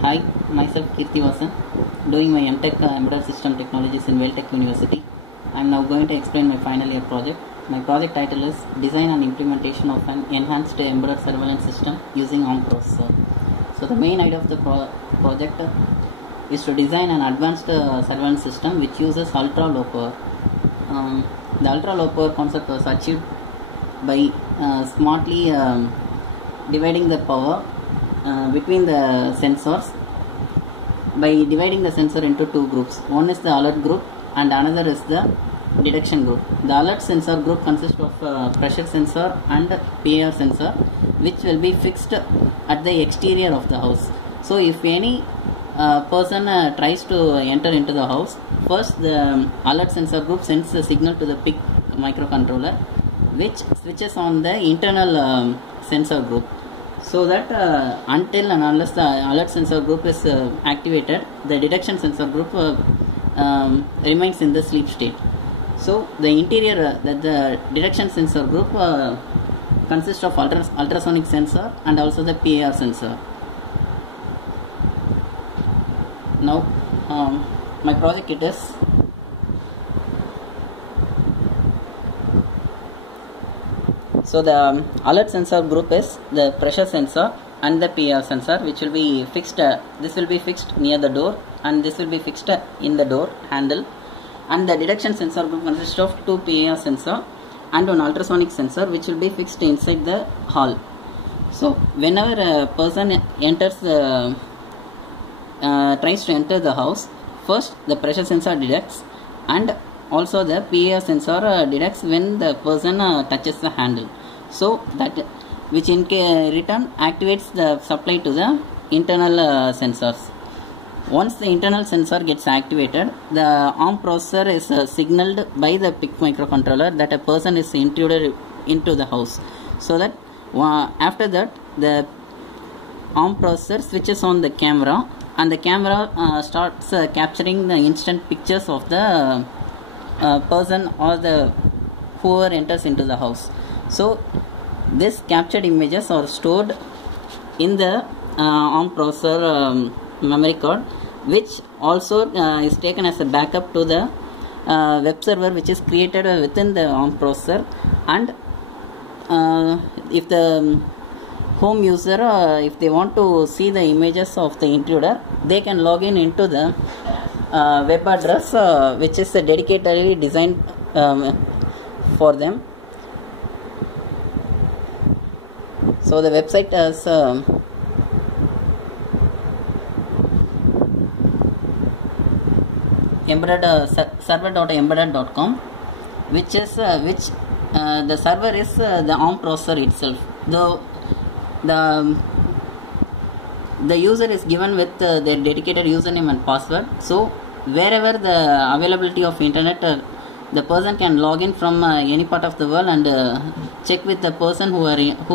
Hi, myself Kirti Vasan, doing my Tech Embedded System Technologies in Veltech University. I am now going to explain my final year project. My project title is Design and Implementation of an Enhanced Embedded Surveillance System using ARM processor. So the main idea of the project is to design an advanced surveillance system which uses ultra low power. The ultra low power concept was achieved by smartly dividing the power between the sensors by dividing the sensor into two groups. One is the alert group and another is the detection group. The alert sensor group consists of pressure sensor and PIR sensor, which will be fixed at the exterior of the house. So if any person tries to enter into the house, first the alert sensor group sends the signal to the PIC microcontroller, which switches on the internal sensor group, so that until and unless the alert sensor group is activated, the detection sensor group remains in the sleep state. So the interior, the detection sensor group consists of ultrasonic sensor and also the PIR sensor. Now my project kit is so the alert sensor group is the pressure sensor and the PIR sensor, which will be fixed. This will be fixed near the door, and this will be fixed in the door handle. And the detection sensor group consists of two PIR sensor and one ultrasonic sensor, which will be fixed inside the hall. So whenever a person enters tries to enter the house, first the pressure sensor detects, and also the PIR sensor detects when the person touches the handle. So that which in return activates the supply to the internal sensors. Once the internal sensor gets activated, the ARM processor is signaled by the PIC microcontroller that a person is intruded into the house. So that after that, the ARM processor switches on the camera, and the camera starts capturing the instant pictures of the person or the whoever enters into the house. So these captured images are stored in the ARM processor memory card, which also is taken as a backup to the web server which is created within the ARM processor. And if the home user if they want to see the images of the intruder, they can log in into the web address which is dedicatedly designed for them. So the website is server.embedded.com, which is the server is the ARM processor itself. Though the user is given with their dedicated username and password. So wherever the availability of internet, the person can log in from any part of the world and check with the person who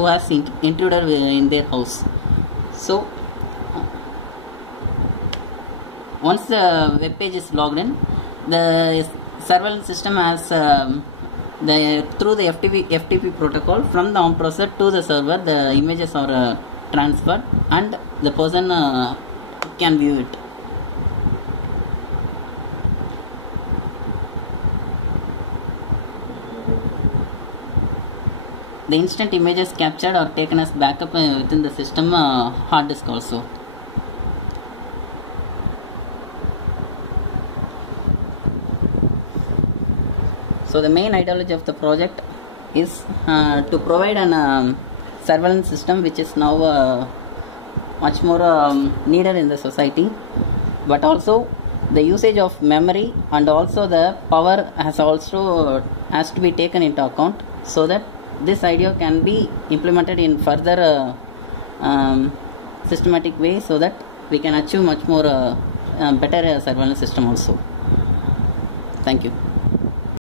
has intruded in their house. So once the web page is logged in, the surveillance system has through the FTP protocol from the ARM processor to the server, the images are transferred and the person can view it. The instant images captured are taken as backup within the system hard disk also. So the main ideology of the project is to provide an surveillance system which is now much more needed in the society, but also the usage of memory and also the power has to be taken into account, so that this idea can be implemented in further systematic way, so that we can achieve much more better surveillance system also. Thank you.